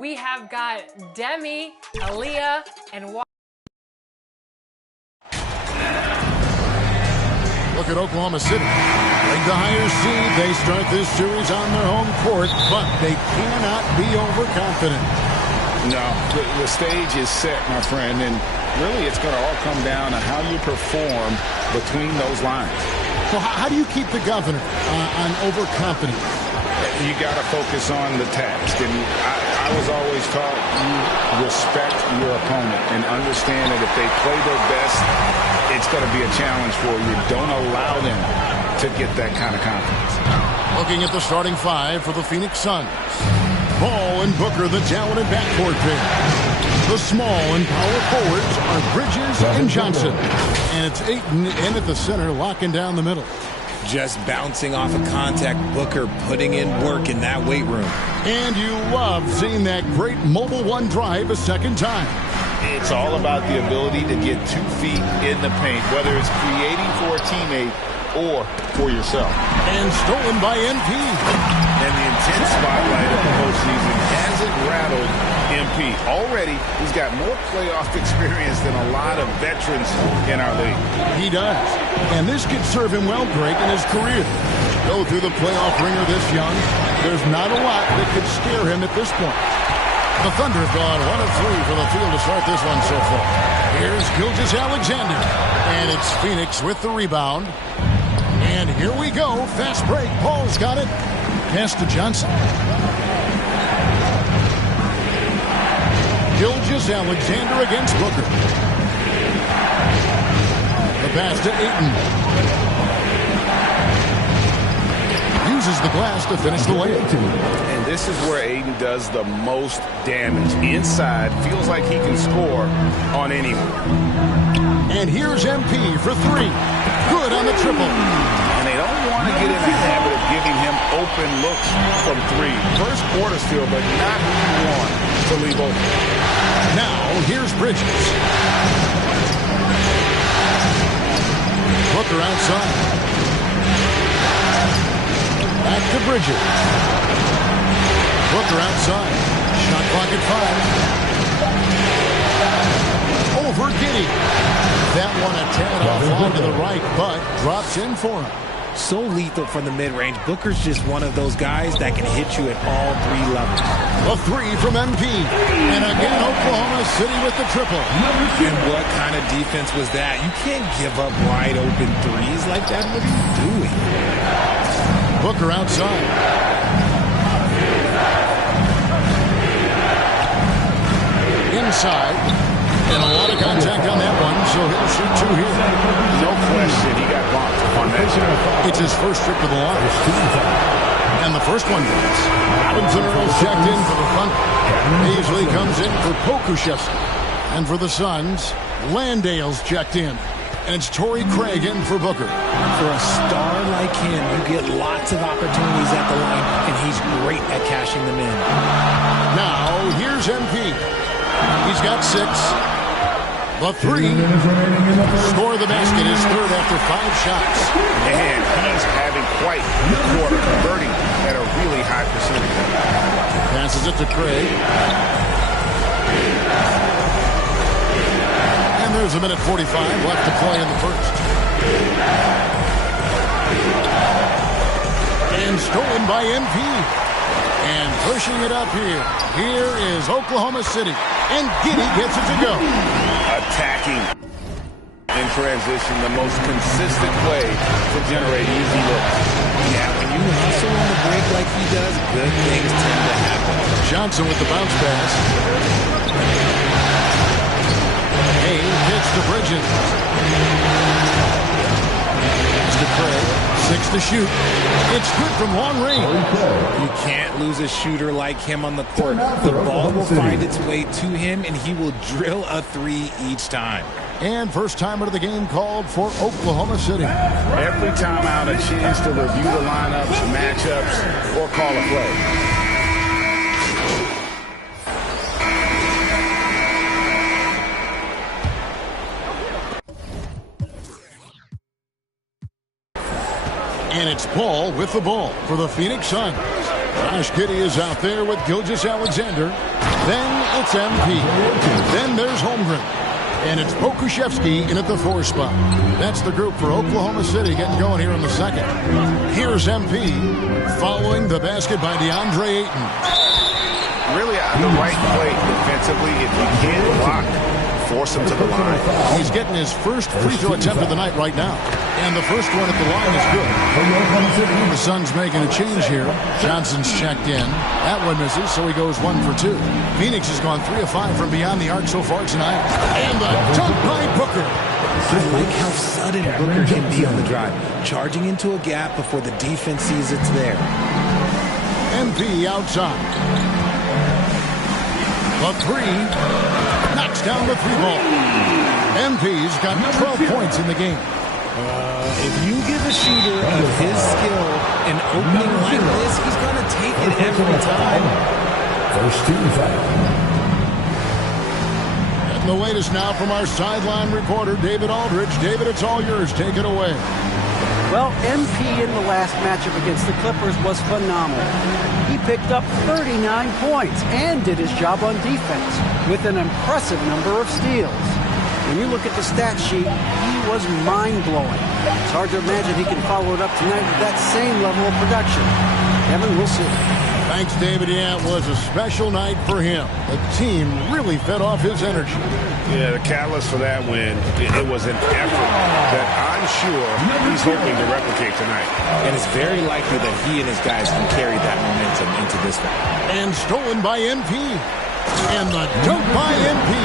We have got Demi, Aaliyah, and Look at Oklahoma City. Like the higher seed, they start this series on their home court, but they cannot be overconfident. No, the stage is set, my friend, and really it's going to all come down to how you perform between those lines. So how do you keep the governor on overconfidence? You got to focus on the task, and I was always taught you respect your opponent and understand that if they play their best, it's going to be a challenge for you. Don't allow them to get that kind of confidence. Looking at the starting five for the Phoenix Suns. Ball and Booker, the talented backcourt pair. The small and power forwards are Bridges and Johnson. And it's Ayton in at the center, locking down the middle. Just bouncing off of contact, Booker putting in work in that weight room. And you love seeing that great mobile one drive a second time. It's all about the ability to get 2 feet in the paint, whether it's creating for a teammate or for yourself. And stolen by MP. And the intense spotlight of the postseason hasn't rattled MP. Already, he's got more playoff experience than a lot of veterans in our league. He does. And this could serve him well, Greg, in his career. Go through the playoff ringer this young. There's not a lot that could scare him at this point. The Thunder have gone 1 of 3 from the field to start this one so far. Here's Gilgeous-Alexander. And it's Phoenix with the rebound. And here we go. Fast break. Paul's got it. Pass to Johnson. Gilgeous-Alexander against Booker. The pass to Ayton. Uses the glass to finish the layup. And this is where Ayton does the most damage. Inside, feels like he can score on anyone. And here's MP for 3. Good on the triple. And they don't want to get in the habit of giving him open looks from 3. First quarter still, but not who you want to leave open. Now, here's Bridges. Booker outside. Back to Bridges. Booker outside. Shot clock at 5. Over Giddey. That one a tad offline to the right, but drops in for him. So lethal from the mid-range. Booker's just one of those guys that can hit you at all 3 levels. A 3 from MP. And again, Oklahoma City with the triple. And what kind of defense was that? You can't give up wide open threes like that. What are you doing? Booker outside. Inside. And a lot of contact on that one, so he'll shoot 2 here. No question, he got bumped on that shot. It's his first trip to the line. And the first one goes. Robinson Earls checked in for the Thunder. Beasley comes in for Pokuševski. And for the Suns, Landale's checked in. And it's Torrey Craig in for Booker. For a star like him, you get lots of opportunities at the line, and he's great at cashing them in. Now, here's MP. He's got 6. The 3. Score the basket, his third after 5 shots. And he's having quite the quarter, converting at a really high percentage. Passes it to Craig. And there's a minute 45 left to play in the first. And stolen by MP. And pushing it up here. Here is Oklahoma City. And Giddey gets it to go. Attacking in transition, the most consistent way to generate easy looks. Yeah, when you hustle on the break like he does, good things tend to happen. Johnson with the bounce pass. Hayes hits to Bridges. To Craig. 6 to shoot. It's good from long range. You can't lose a shooter like him on the court. The ball will find its way to him, and he will drill a 3 each time. And first timer of the game called for Oklahoma City. Every time out, a chance to review the lineups, matchups, or call a play. And it's Paul with the ball for the Phoenix Suns. Josh Giddey is out there with Gilgeous-Alexander. Then it's MP. Then there's Holmgren. And it's Pokusevski in at the 4 spot. That's the group for Oklahoma City getting going here in the second. Here's MP following the basket by DeAndre Ayton. Really on the right play defensively. If you can't block, force him to the line. He's getting his first free throw attempt of the night right now. And the first one at the line is good. The Suns making a change here. Johnson's checked in. That one misses, so he goes 1 for 2. Phoenix has gone 3 of 5 from beyond the arc so far tonight. And the dunk by Booker. I like how sudden Booker can be on the drive, charging into a gap before the defense sees it's there. MP outside. The 3 knocks down the 3 ball. MP's got 12 points in the game. If you give a shooter of his skill an opening like this, he's going to take it every time. First team foul. And the latest now from our sideline reporter, David Aldridge. David, it's all yours. Take it away. Well, MP in the last matchup against the Clippers was phenomenal. He picked up 39 points and did his job on defense with an impressive number of steals. When you look at the stat sheet, he was mind-blowing. It's hard to imagine he can follow it up tonight with that same level of production. Kevin, we'll see. Thanks, David. Yeah, it was a special night for him. The team really fed off his energy. Yeah, the catalyst for that win, it was an effort that I'm sure he's hoping to replicate tonight. And it's very likely that he and his guys can carry that momentum into this one. And stolen by MP. And the dunk by MP.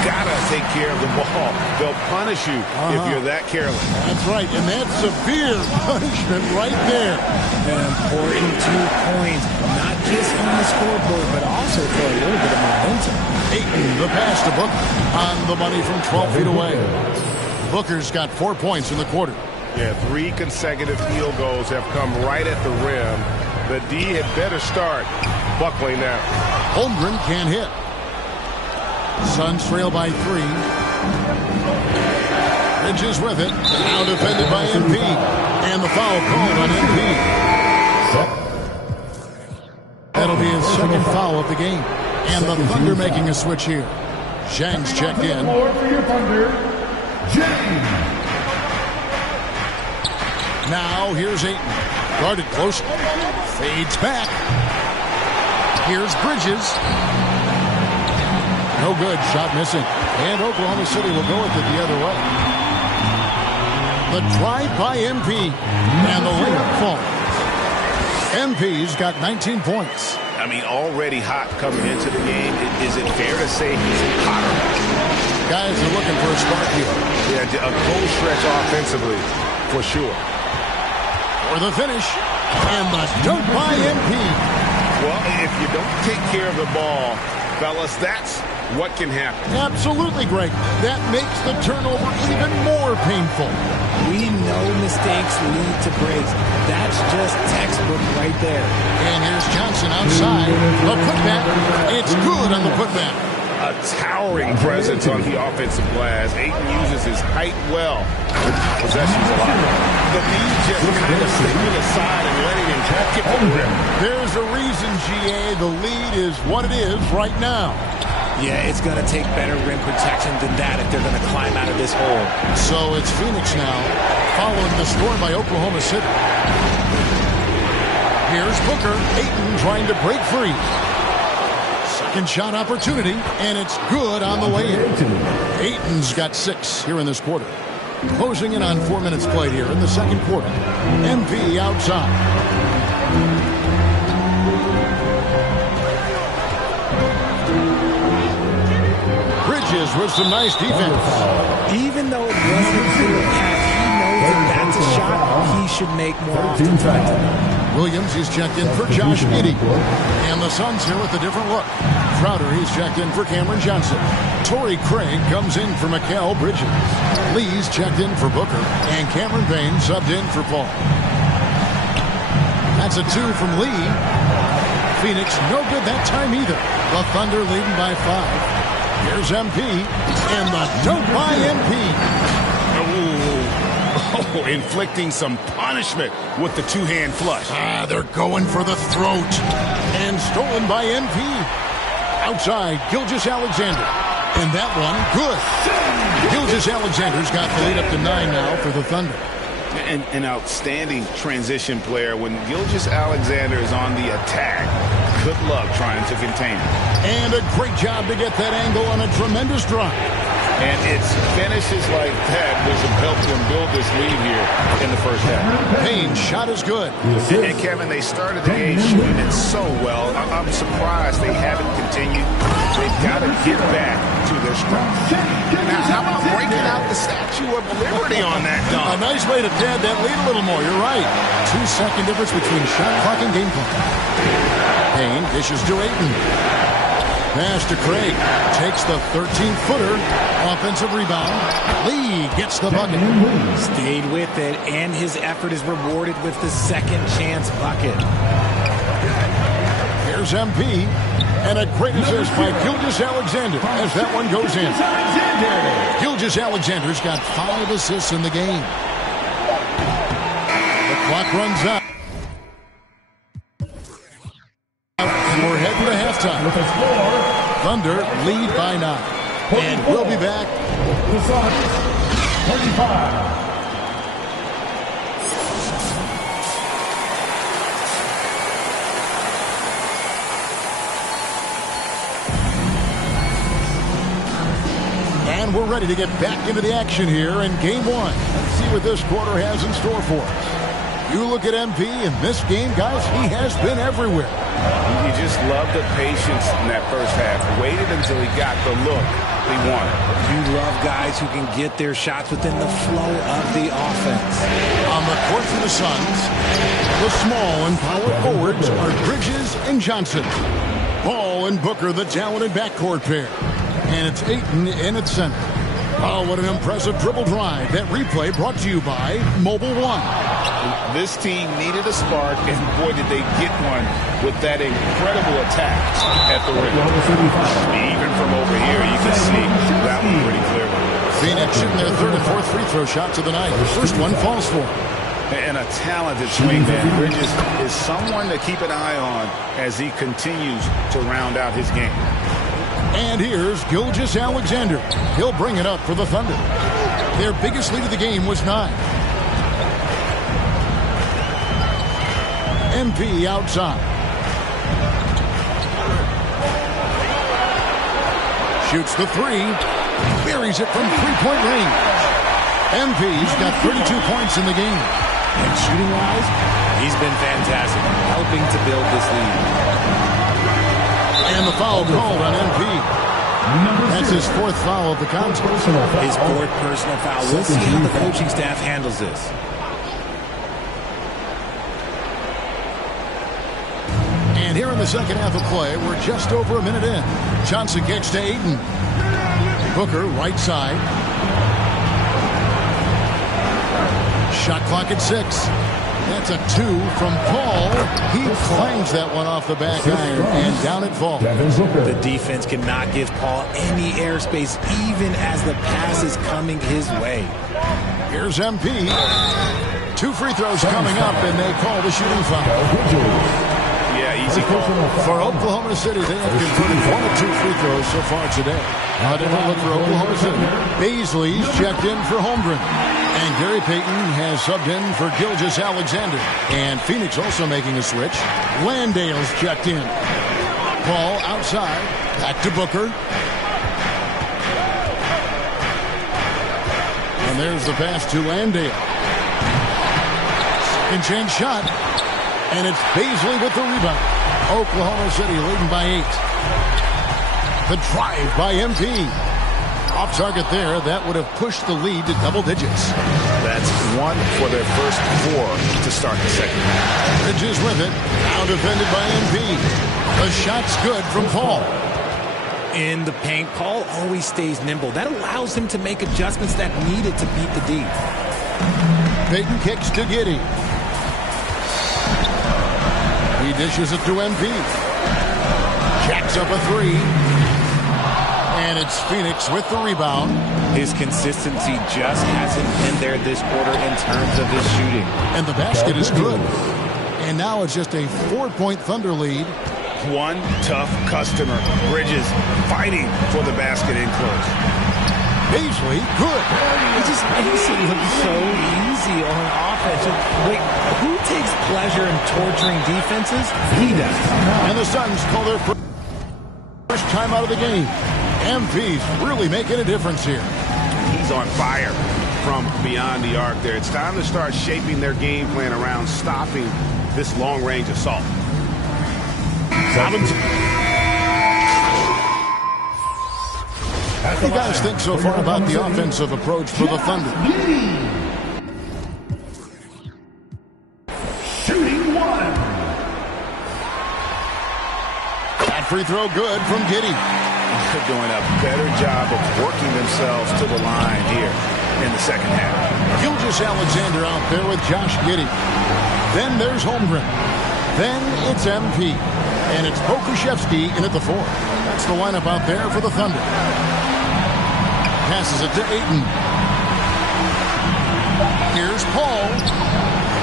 Gotta take care of the ball. They'll punish you if you're that careless. That's right, and that's severe punishment right there. An important 2 points, not just on the scoreboard, but also for a little bit of momentum. Ayton, the pass to Booker, on the money from 12 feet away. Booker's got 4 points in the quarter. Yeah, 3 consecutive field goals have come right at the rim. The D had better start buckling now. Holmgren can't hit. Suns trail by 3. Bridges with it. Now defended by MP. And the foul called on MP. That'll be his second foul of the game. And the Thunder making a switch here. Zhang's checked in. Now here's Ayton. Guarded close. Fades back. Here's Bridges. No good. Shot missing. And Oklahoma City will go with it the other way. The drive by MP. And the layup falls. MP's got 19 points. I mean, already hot coming into the game. Is it fair to say he's hotter? Guys are looking for a spark here. Yeah, a cold stretch offensively, for sure. For the finish. And the dunk by MP. Well, if you don't take care of the ball, fellas, that's what can happen. Absolutely, Greg. That makes the turnover even more painful. We know mistakes lead to breaks. That's just textbook right there. And here's Johnson outside. The putback. It's good on the putback. A towering presence on the offensive glass. Ayton uses his height well. Possessions a lot. The lead just kind of stepping aside and letting him get the rim. There's a reason, GA. The lead is what it is right now. Yeah, it's going to take better rim protection than that if they're going to climb out of this hole. So it's Phoenix now, following the score by Oklahoma City. Here's Booker. Ayton trying to break free. Second shot opportunity, and it's good on the way in. Ayton's got 6 here in this quarter. Closing in on 4 minutes played here in the second quarter. MP outside. Bridges with some nice defense. Even though it wasn't a clear pass, he knows that that's a shot he should make more often. Williams, he's checked in for Josh Giddey. And the Suns here with a different look. Crowder, he's checked in for Cameron Johnson. Torrey Craig comes in for Mikal Bridges. Lee's checked in for Booker. And Cameron Payne subbed in for Paul. That's a 2 from Lee. Phoenix, no good that time either. The Thunder leading by 5. Here's MP. And the dunk by MP. Oh, inflicting some punishment with the two-hand flush. They're going for the throat. And stolen by MP. Outside, Gilgeous-Alexander. And that one, good. Gilgeous-Alexander's got the lead up to 9 now for the Thunder. An outstanding transition player. When Gilgeous-Alexander is on the attack, good luck trying to contain him. And a great job to get that angle on a tremendous drive. And it's finishes like that which have helped them build this lead here in the first half. Payne's shot is good. And Kevin, they started the game shooting it so well. I'm surprised they haven't continued. They've got to get back to their strength. Now, how about breaking out the Statue of Liberty on that dunk? A nice way to pad that lead a little more. You're right. 2-second difference between shot clock and game clock. Payne dishes to Ayton. Pass to Craig. Takes the 13-footer. Offensive rebound. Lee gets the bucket. Stayed with it, and his effort is rewarded with the second chance bucket. Here's MP. And a great assist by Gilgeous-Alexander as that one goes in. Gilgeous-Alexander's got 5 assists in the game. The clock runs out. We're heading to halftime. Thunder lead by 9. And we'll be back. 35. And we're ready to get back into the action here in Game 1. Let's see what this quarter has in store for us. You look at MP in this game, guys, he has been everywhere. You just love the patience in that first half. Waited until he got the look he wanted. You love guys who can get their shots within the flow of the offense. On the court for the Suns, the small and power forwards are Bridges and Johnson. Ball and Booker, the talented backcourt pair. And it's Ayton in its center. Oh, what an impressive dribble drive. That replay brought to you by Mobile One. This team needed a spark, and boy, did they get one with that incredible attack at the rim. Even from over here, you can see that one pretty clearly. Phoenix shooting their third and fourth free throw shots of the night. The first one falls for him. And a talented swing man. Bridges is someone to keep an eye on as he continues to round out his game. And here's Gilgeous-Alexander. He'll bring it up for the Thunder. Their biggest lead of the game was 9. MP outside. Shoots the 3. Buries it from three-point range. MP's got 32 points in the game. And shooting-wise, he's been fantastic, helping to build this lead. And the foul called on MP. That's his 4th foul of the contest. His 4th personal foul. We'll see how the coaching staff handles this. And here in the second half of play, we're just over a minute in. Johnson kicks to Ayton. Booker, right side. Shot clock at 6. That's a 2 from Paul. He clangs that one off the back iron, and down it falls. The defense cannot give Paul any airspace, even as the pass is coming his way. Here's MP. 2 free throws coming up, and they call the shooting foul. Yeah, easy call. For Oklahoma City, they have converted 1 of 2 free throws so far today. A different look for Oklahoma City. Baisley's checked in for Holmgren. And Gary Payton has subbed in for Gilgeous-Alexander. And Phoenix also making a switch. Landale's checked in. Paul outside. Back to Booker. And there's the pass to Landale. Second chance shot. And it's Baisley with the rebound. Oklahoma City leading by 8. The drive by MP. Off target there. That would have pushed the lead to double digits. That's 1 for their first 4 to start the second. Bridges with it. Now defended by MP. The shot's good from Paul. In the paint, Paul always stays nimble. That allows him to make adjustments that needed to beat the D. Payton kicks to Giddey. He dishes it to MP. Jacks up a 3. And it's Phoenix with the rebound. His consistency just hasn't been there this quarter in terms of his shooting. And the basket is good. And now it's just a 4-point Thunder lead. One tough customer. Bridges fighting for the basket in close. Beasley, good. It just makes it look so easy on offense. Wait, who takes pleasure in torturing defenses? He does. And the Suns call their first time out of the game. MV's really making a difference here. He's on fire from beyond the arc there. It's time to start shaping their game plan around stopping this long-range assault. Robinson. What do you guys think so far about the offensive approach for the Thunder? Shooting one. That free throw good from Giddey. They're doing a better job of working themselves to the line here in the second half. Gilgeous-Alexander out there with Josh Giddey. Then there's Holmgren. Then it's MP. And it's Pokusevski in at the 4. That's the lineup out there for the Thunder. Passes it to Ayton. Here's Paul.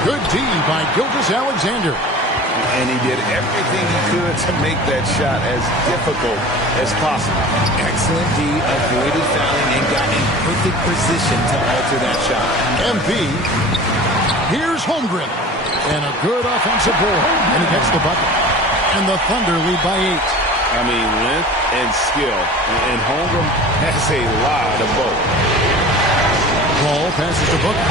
Good D by Gilgeous-Alexander. And he did everything he could to make that shot as difficult as possible. Excellent D, avoided fouling and got in perfect position to alter that shot. MP. Here's Holmgren. And a good offensive board. And he gets the bucket. And the Thunder lead by 8. I mean, length and skill. And Holmgren has a lot of both. Ball passes to Booker.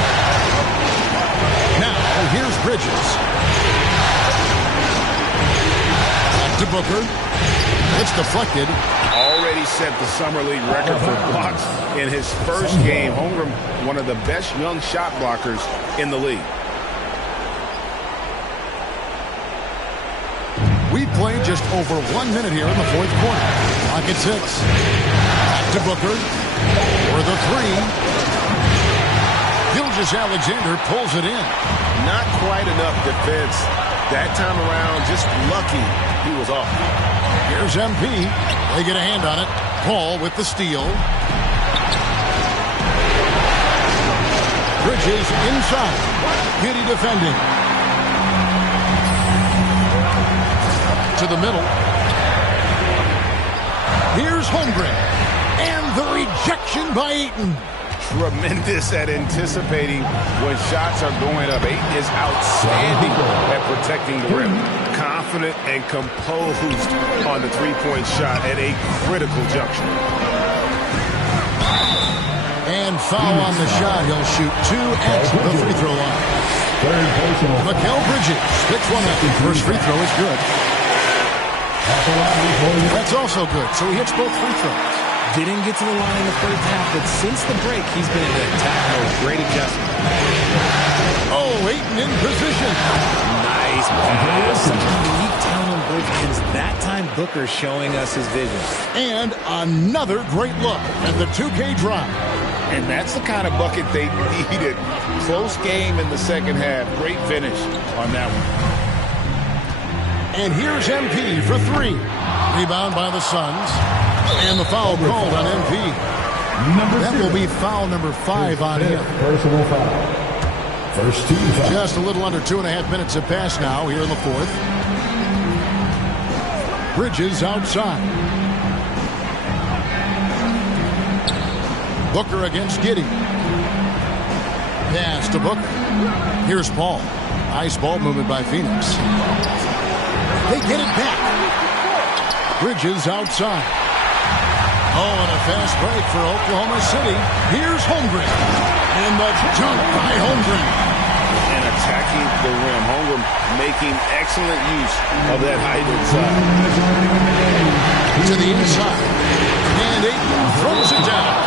Now, here's Bridges. Back to Booker. It's deflected. Already set the Summer League record for blocks in his first game. Holmgren, one of the best young shot blockers in the league. We played just over 1 minute here in the fourth quarter. Clock at 6. Back to Booker. For the 3. Gilgeous-Alexander pulls it in. Not quite enough defense that time around. Just lucky he was off. Here's MP. They get a hand on it. Paul with the steal. Bridges inside. Giddey defending. To the middle. Here's Holmgren. And the rejection by Ayton. Tremendous at anticipating when shots are going up. Ayton is outstanding at protecting the rim. Confident and composed on the three-point shot at a critical juncture. And foul on the shot. He'll shoot 2 at the free throw line. Mikal Bridges picks one up. First free throw is good. That's also good. So he hits both free throws. Didn't get to the line in the first half, but since the break, he's been in attack mode. Great adjustment. Oh, Ayton in position. Nice pass. Such a unique talent on both ends. That time, Booker showing us his vision. And another great look at the 2K drive. And that's the kind of bucket they needed. Close game in the second half. Great finish on that one. And here's MP for 3. Rebound by the Suns. And the foul called on MP. That will be foul number 5 on him. Personal foul. First team foul. Just a little under 2.5 minutes have passed now here in the fourth. Bridges outside. Booker against Giddey. Pass to Booker. Here's Paul. Nice ball movement by Phoenix. They get it back. Bridges outside. Oh, and a fast break for Oklahoma City. Here's Holmgren. And the dunk by Holmgren. And attacking the rim. Holmgren making excellent use of that height inside. To the inside. And Ayton throws it down.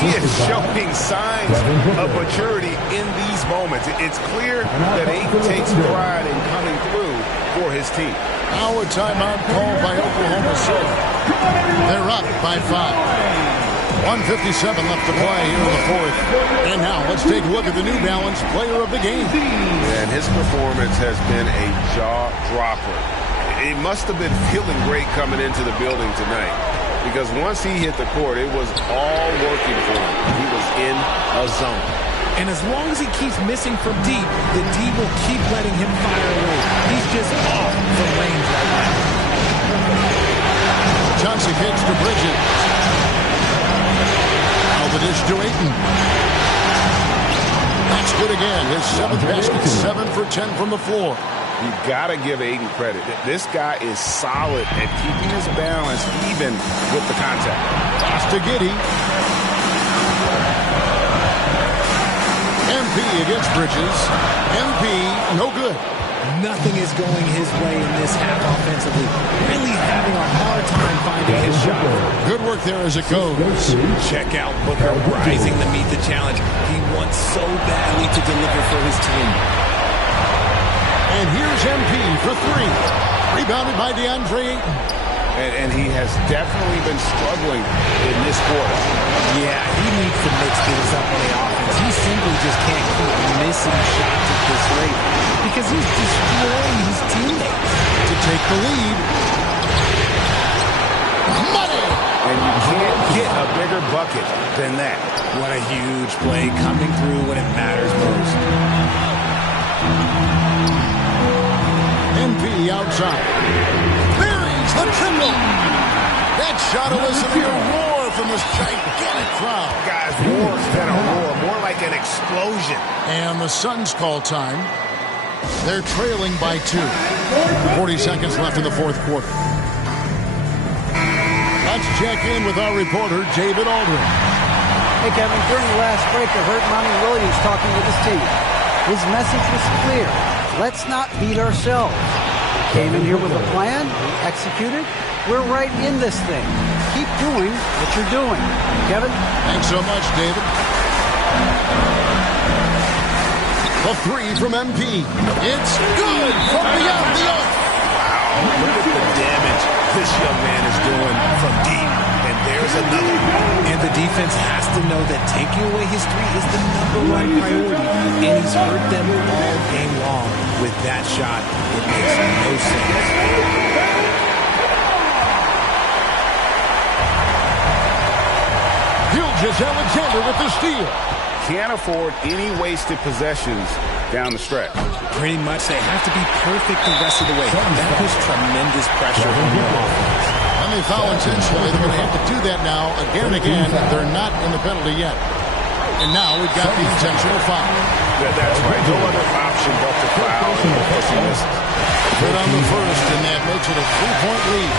He is showing signs of maturity in these moments. It's clear that Ayton takes pride in coming through for his team. Now a timeout called by Oklahoma City. They're up by 5. 1:57 left to play here in the fourth. And now let's take a look at the New Balance player of the game. And his performance has been a jaw dropper. He must have been feeling great coming into the building tonight. because once he hit the court, it was all working for him. He was in a zone. And as long as he keeps missing from deep, the D will keep letting him fire away. He's just off from range right now. Johnson kicks to Bridges. Now the dish to Ayton. That's good again. His 7th basket, 7 for 10 from the floor. You gotta give Ayton credit. This guy is solid at keeping his balance even with the contact. Pass to Giddey. MP against Bridges. MP, no good. Nothing is going his way in this half offensively. Really having a hard time finding his shot. Good work there as it goes. Check out Booker rising to meet the challenge. He wants so badly to deliver for his team. And here's MP for 3. Rebounded by DeAndre Ayton. And he has definitely been struggling in this quarter. Yeah, he needs to mix things up on the offense. He simply just can't keep missing shots at this rate because he's destroying his teammates. To take the lead. Money! And you can't get a bigger bucket than that. What a huge play coming through when it matters most. MP outside. Buries the triple. That shot eliciting a roar from this gigantic crowd. Guys, more than a roar, more like an explosion. And the Suns call time. They're trailing by 2. 40 seconds left in the 4th quarter. Let's check in with our reporter, David Aldridge. Hey, Kevin, during the last break, I heard Monty Williams talking with his team. His message was clear. Let's not beat ourselves. Came in here with a plan, executed. We're right in this thing. Keep doing what you're doing. Kevin? Thanks so much, David. A 3 from MP. It's good from beyond the arc. Wow, look at the damage this young man is doing from deep. And there's another. And the defense has to know that taking away his 3 is the #1 priority. And he's hurt them all game long. With that shot, it makes no sense. Gilgeous-Alexander with the steal. Can't afford any wasted possessions down the stretch. Pretty much, they have to be perfect the rest of the way. That puts tremendous pressure on your offense. And they foul intentionally. They're going to have to do that now again and again. They're not in the penalty yet. And now we've got the intentional foul. That's right. No other option but to foul because he misses. Good on the first, and that makes it a 3-point lead.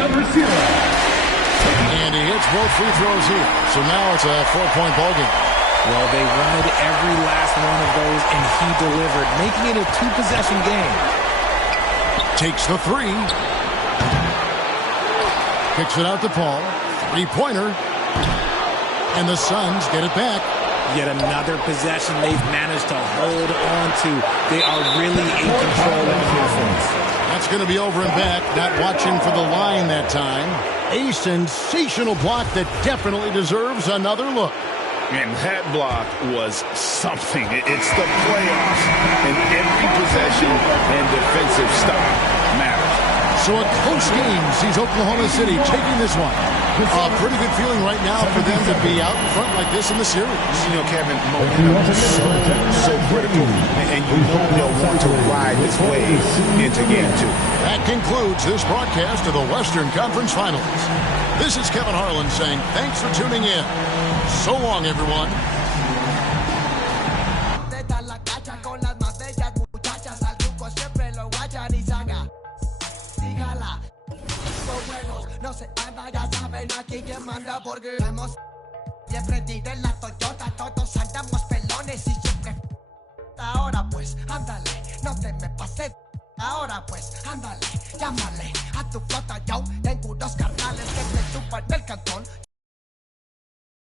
Number 0. And he hits both free throws here. So now it's a 4-point ballgame. Well, they wanted every last one of those, and he delivered, making it a 2-possession game. Takes the 3. Kicks it out to Paul. 3-pointer. And the Suns get it back. Yet another possession they've managed to hold on to. They are really in control of offense. That's going to be over and back. Not watching for the line that time. A sensational block that definitely deserves another look. And that block was something. It's the playoffs, and every possession and defensive stop matters. So a close game sees Oklahoma City taking this one. A pretty good feeling right now for them to be out in front like this in the series. You know, Kevin, momentum is so critical, and you know they'll want to ride this wave into game 2. That concludes this broadcast of the Western Conference Finals. This is Kevin Harlan saying thanks for tuning in. So long, everyone. No se anda, ya saben aquí quién manda porque hemos siempre tiré la Toyota, todos andamos pelones y siempre. Ahora pues, ándale, no te me pases. Ahora pues, ándale, llámale a tu flota, yo tengo 2 carnales que se chupan del cantón.